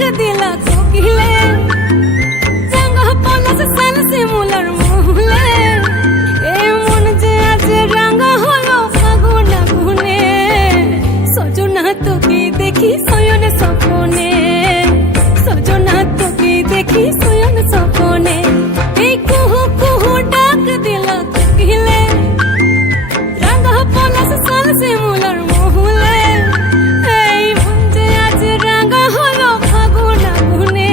ডাক দিলা কোকিলে, জাঙ্গা পলাশ সাল শিমুলার মহুলে, এই মন যে আজ রাঙা হলো ফাগুন আগুনে। সজনা তোকে দেখি শয়ন স্বপনে, সজনা তোকে দেখি শয়ন স্বপনে। এই কুহু কুহু ডাক দিলা কোকিলে, জাঙ্গা পলাশ সাল শিমুলার মহুলে, এই মন যে আজ রাঙা হলো ফাগুন আগুনে।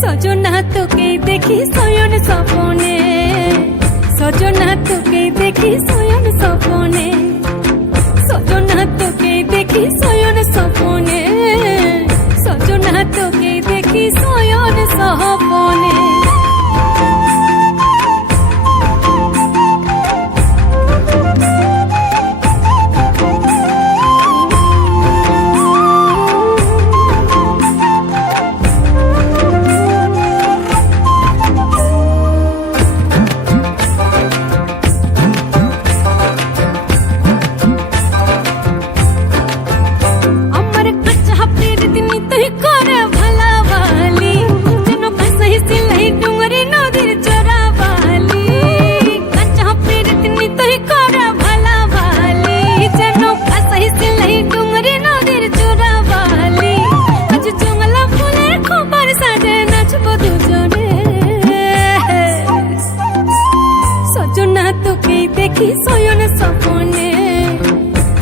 সজনা তোকে দেখি শয়ন স্বপনে, সজনা তোকে দেখি শয়ন স্বপনে, সজনা তোকে দেখি শয়ন স্বপনে, সজনা তোকে দেখি শয়ন স্বপনে। আমার কাঁচা প্রীতি তুই করে ভালাবালি, যেন কাঁসাই সিলাই ডুঙরি নদীর চোরাবালি। কাঁচা প্রীতি তুই করে ভালাবালি, যেন কাঁসাই সিলাই ডুঙরি নদীর চোরাবালি। আজ জঙ্গলা ফুলের খবর সাজে নাচবো দুজনে, সজনা তোকে দেখি শয়ন স্বপনে,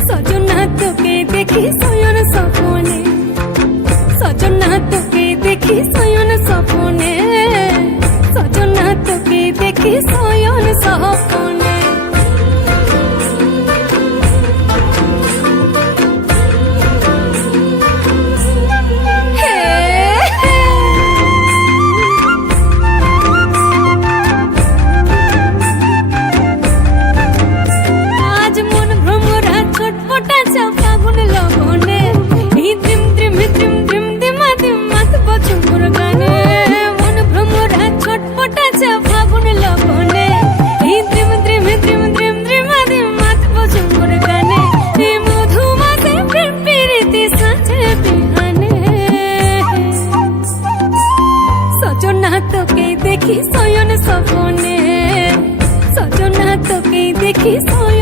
সজনা তোকে দেখি শয়ন স্বপনে, সজনা তোকে দেখি শয়ন স্বপনে, সজনা তোকে দেখি শয়ন স্বপনে। আজ মন ভ্রমরা ছটপটাচ্ছে ফাগুন লগনে, এই দ্রিম দ্রিম দ্রিম দ্রিম দিমা দিম মাতবো ঝুমুর গানে। মন ভ্রমরা ছটপটাচ্ছে ফাগুন লগনে, এই দ্রিম দ্রিম দ্রিম দ্রিম দ্রিমা দিম মাতবো ঝুমুর গানে। এই মধুমাসে প্রেম প্রীতি সাজে বিহানে, সজনা তোকে দেখি শয়ন স্বপনে, সজনা তোকে দেখি শয়ন